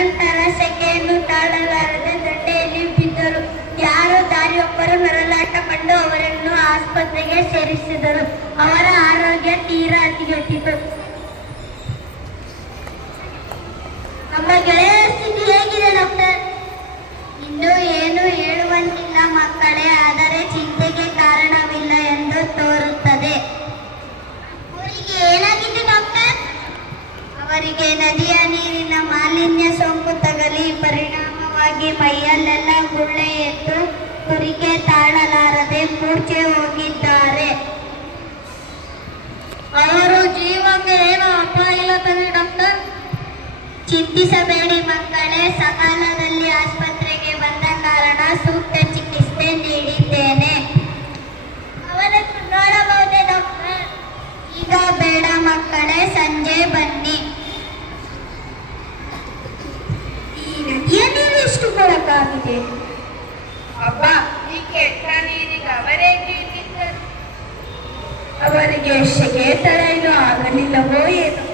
ಅನಂತರ ಸೆಕೆಯನ್ನು ತಾಳಲಾರದೆ ದಂಡೆಯಲ್ಲಿ ಬಿದ್ದರು. ಯಾರೋ ದಾರಿಯೊಬ್ಬರು ನರಳಾಟ ಕಂಡು ಅವರನ್ನು ಆಸ್ಪತ್ರೆಗೆ ಸೇರಿಸಿದರು. ಅವರ ಆರೋಗ್ಯ ತೀರಾ ಹದಗೆಟ್ಟಿತು. ನಮ್ಮ ಗೆಳೆಯರ ಸ್ಥಿತಿ ಹೇಗಿದೆ ಡಾಕ್ಟರ್? ಇನ್ನೂ ಏನು ಹೇಳುವಂತಿಲ್ಲ ಮಕ್ಕಳೇ, ಆದರೆ ಚಿಂತೆಗೆ ಕಾರಣವಿಲ್ಲ ಎಂದು ತೋರುತ್ತದೆ. ಅವರಿಗೆ ಏನಾಗಿದೆ ಡಾಕ್ಟರ್? ಅವರಿಗೆ ನದಿಯ ನೀರಿನ ಮಾಲಿನ್ಯ ಸೋಂಕು ತಗಲಿ ಪರಿಣಾಮವಾಗಿ ಮೈಯಲ್ಲೆಲ್ಲ ಗುಳ್ಳೆ ಎದ್ದು ತುರಿಕೆ ತಾಳಲಾರದೆ ಮೂರ್ಛೆ ಹೋಗಿದ್ದಾರೆ. ಅವರು ಜೀವಕ್ಕೆ ಏನು ಅಪಾಯ ಇಲ್ಲ ತಾನೆ ಡಾಕ್ಟರ್? ಚಿಂತಿಸಬೇಡಿ ಮಕ್ಕಳೇ, ಸಕಾಲದಲ್ಲಿ ಆಸ್ಪತ್ರೆಗೆ ಬಂದ ಕಾರಣ ಸೂಕ್ತ ಚಿಕಿತ್ಸೆ ನೀಡಿದ್ದೇನೆ. ಅವರನ್ನು ನೋಡಬಹುದೇ ಡಾಕ್ಟರ್? ಈಗ ಬೇಡ ಮಕ್ಕಳೇ, ಸಂಜೆ ಬನ್ನಿ. ಈ ನದಿಯ ನೀರು ಎಷ್ಟು ಕೊಳಕಾಗಿದೆ. ಅಬ್ಬ, ಈ ಕೆಟ್ಟ ನೀರಿಗೆ ಅವರೇ ಜೀವಿಸಿದ್ದರು. ಅವರಿಗೆ ಶೆಕೆ ತಡೆಯಲು ಆಗಲಿಲ್ಲವೋ ಏನು?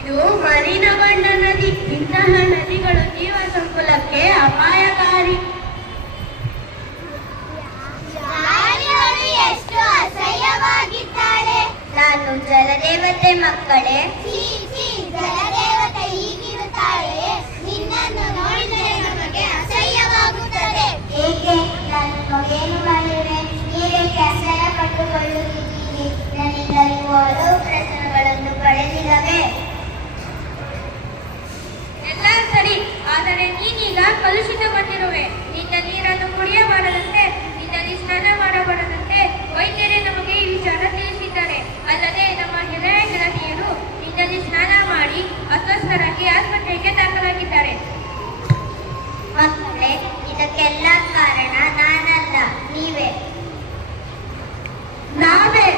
ಇದು ಮಲಿನಗೊಂಡ ನದಿ. ಇಂತಹ ನದಿಗಳು ಜೀವ ಸಂಕುಲಕ್ಕೆ ಅಪಾಯಕಾರಿ. ಎಷ್ಟು ಅಸಹ್ಯವಾಗಿದ್ದಾಳೆ. ನಾನು ಜಲದೇವತೆ ಮಕ್ಕಳೇ. ಜಲದೇವತೆ ಹೀಗಿರುತ್ತಾಳೆ. ನಿನ್ನನ್ನು ನೋಡಿದರೆ ನಮಗೆ ಅಸಹ್ಯವಾಗುತ್ತದೆ. ಏಕೆ? ನಾನು ಏನು ಮಾಡಿದೆ? ನೀವೇಕೆ ಅಸಹ್ಯ ಪಟ್ಟುಕೊಳ್ಳುತ್ತಿದ್ದೀರಿ? ನನ್ನಿಂದ ನೀವು ಹಲವು ಪ್ರಶ್ನೆಗಳನ್ನು ಪಡೆದಿಲ್ಲವೇ? ಎಲ್ಲ ಸರಿ, ಆದರೆ ನೀನೀಗ ಕಲುಷಿತಗೊಂಡಿರುವೆ. ನಿನ್ನ ನೀರನ್ನು ಕುಡಿಯಬಾರದಂತೆ, ನಿನ್ನಲ್ಲಿ ಸ್ನಾನ ಮಾಡಬಾರದಂತೆ ವೈದ್ಯರೇ ನಮಗೆ ಈ ವಿಚಾರ ತಿಳಿಸಿದ್ದಾರೆ. ಅಲ್ಲದೆ ನಮ್ಮ ಹೃದಯ ಗೆಳತಿಯರು ನಿನ್ನಲ್ಲಿ ಸ್ನಾನ ಮಾಡಿ ಅಸ್ವಸ್ಥರಾಗಿ ಆಸ್ಪತ್ರೆಗೆ ದಾಖಲಾಗಿದ್ದಾರೆ. ಮಕ್ಕಳೇ, ಇದಕ್ಕೆಲ್ಲ ಕಾರಣ ನಾನಲ್ಲ, ನೀವೇ. ನಾವೇ?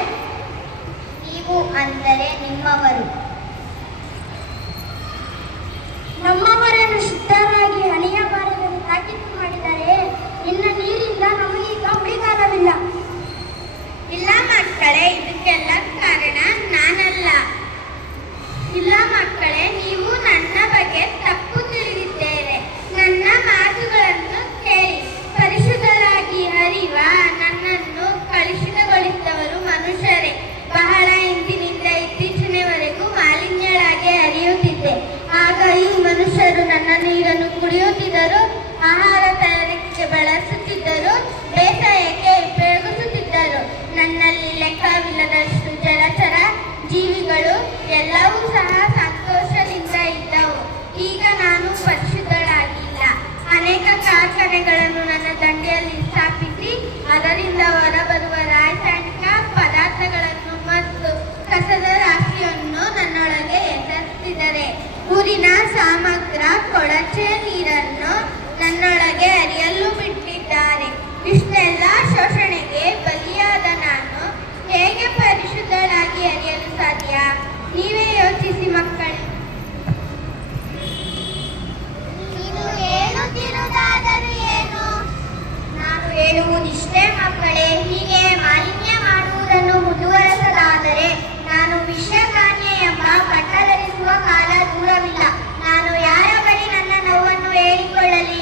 ನೀವು ಅಂದರೆ ನಿಮ್ಮವರು. ನಮ್ಮವರನ್ನು ಶುದ್ಧರಾಗಿ ಅಣಿಯಬಾರದೆಂದು ತಾಕೀತು ಮಾಡಿದರೆ ಇನ್ನು ನೀರಿಂದ ನಮಗೀಗ ಉಳಿಗಾಲವಿಲ್ಲ. ಇಲ್ಲ ಮಕ್ಕಳೇ, ಇದಕ್ಕೆಲ್ಲ ಕಾರಣ ನಾನಲ್ಲ. ಇಲ್ಲ ಮಕ್ಕಳೇ, ನೀವು ನನ್ನ ಬಗ್ಗೆ ತಪ್ಪು ತಿಳಿದಿದ್ದೇವೆ. ನನ್ನ ಮಾತುಗಳನ್ನು ಕೇಳಿ. ಪರಿಶುದ್ಧರಾಗಿ ಹರಿವ ನನ್ನನ್ನು ಕಲುಷಿತಗೊಳಿಸಿದವರು ಮನುಷ್ಯರೇ. ಬಹಳ ಹಿಂದಿನಿಂದ ಇತ್ತೀಚಿನವರೆಗೂ ಮಾಲಿನ್ಯಳಾಗಿ ಹರಿಯುತ್ತಿದ್ದೆ. ಆಗ ಈ ಮನುಷ್ಯರು ನನ್ನ ನೀರನ್ನು ಕುಡಿಯುತ್ತಿದ್ದರು, ಆಹಾರ ತಯಾರಿಕೆಗೆ ಬಳಸುತ್ತಿದ್ದರು, ಬೇಸಾಯಕ್ಕೆ ಉಪಯೋಗಿಸುತ್ತಿದ್ದರು. ನನ್ನಲ್ಲಿ ಲೆಕ್ಕವಿಲ್ಲದಷ್ಟು ಜಲಚರ ಜೀವಿಗಳು ಎಲ್ಲವೂ ಸಹ ಸಂತೋಷದಿಂದ ಇದ್ದವು. ಈಗ ನಾನು ಪರಿಶುದ್ಧಳಾಗಿಲ್ಲ. ಅನೇಕ ಕಾರ್ಖಾನೆಗಳನ್ನು ನನ್ನ ದಂಡೆಯಲ್ಲಿ ಸ್ಥಾಪಿಸಿ ಅದರಿಂದ ಹೊರಬರುವ ರಾಸಾಯನಿಕ ಪದಾರ್ಥಗಳನ್ನು ಮತ್ತು ಕಸದ ರಾಶಿಯನ್ನು ನನ್ನೊಳಗೆ ಎಸೆದಿದ್ದಾರೆ. ಊರಿನ ಸಮಗ್ರ ಕೊಳಚೆ ನೀರನ್ನು ನನ್ನೊಳಗೆ ಹರಿಯಲು ಬಿಟ್ಟಿದ್ದಾರೆ. ಇಷ್ಟೆಲ್ಲ ಶೋಷಣೆಗೆ ಬಲಿಯಾದ ನಾನು ಹೇಗೆ ಪರಿಶುದ್ಧಳಾಗಿ ಹರಿಯಲು ಸಾಧ್ಯ? ನೀವೇ ಯೋಚಿಸಿ ಮಕ್ಕಳೇ. ನೀನು ಹೇಳುತ್ತಿರುವುದಾದರೂ ಏನು? ನಾನು ಹೇಳುವುದಿಷ್ಟೇ ಮಕ್ಕಳೇ. ಹೀಗೆ ಮಾಲಿನ್ಯ ಮಾಡುವುದನ್ನು ಮುಂದುವರೆಸಲಾದರೆ ನಾನು ವಿಷಕಾನ್ಯ ಎಂಬ ಪಟ್ಟಧರಿಸುವ ಕಾಲ ದೂರವಿಲ್ಲ. ನಾನು ಯಾರ ಬಳಿ ನನ್ನ ನೋವನ್ನು ಹೇಳಿಕೊಳ್ಳಲಿ?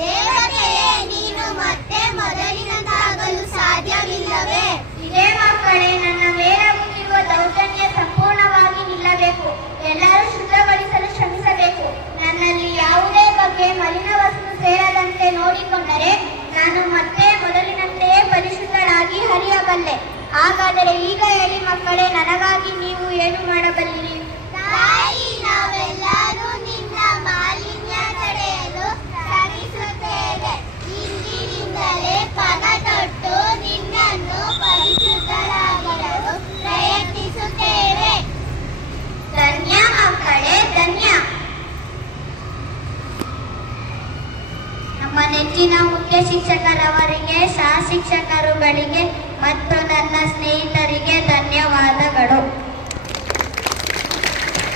ದೇವತೆಯೇ, ನೀನು ಮತ್ತೆ ಮೊದಲಿನಂತಾಗಲು ಸಾಧ್ಯವಿಲ್ಲವೇ? ಇದೇ ಮಕ್ಕಳೇ, ನನ್ನ ಮೇಲಾಗುತ್ತಿರುವ ದೌರ್ಜನ್ಯ ಸಂಪೂರ್ಣವಾಗಿ ನಿಲ್ಲಬೇಕು. ಎಲ್ಲರೂ ಶುದ್ಧಗೊಳಿಸಲು ಶ್ರಮಿಸಬೇಕು. ನನ್ನಲ್ಲಿ ಯಾವುದೇ ಬಗ್ಗೆ ಮಲಿನ ವಸ್ತು ಸೇರದಂತೆ ನೋಡಿಕೊಂಡರೆ ನಾನು ಮತ್ತೆ ಮೊದಲಿನಂತೆಯೇ ಪರಿಶುದ್ಧಳಾಗಿ ಹರಿಯಬಲ್ಲೆ. ಹಾಗಾದರೆ ಈಗ ಹೇಳಿ ಮಕ್ಕಳೇ, ನನಗಾಗಿ ನೀವು ಏನು ಮಾಡಬಲ್ಲಿರಿ? ತಾಯಿ, ನಾವೆಲ್ಲರೂ ನಿನ್ನ ಮಾಲಿನ್ಯ ತಡೆಯಲು ಶ್ರಮಿಸುತ್ತೇವೆ. ಇಂದಿನಿಂದಲೇ ಪಣ ತೊಟ್ಟು ನಿನ್ನನ್ನು ಪರಿಶುದ್ಧರಾಗಿರಲು ಪ್ರಯತ್ನಿಸುತ್ತೇವೆ. ಧನ್ಯ ಮಕ್ಕಳೇ, ಧನ್ಯ. ನಮ್ಮ ನೆಚ್ಚಿನ ಮುಖ್ಯ ಶಿಕ್ಷಕರವರಿಗೆ, ಸಹ ಶಿಕ್ಷಕರುಗಳಿಗೆ ಮತ್ತು ನನ್ನ ಸ್ನೇಹಿತರಿಗೆ ಧನ್ಯವಾದಗಳು.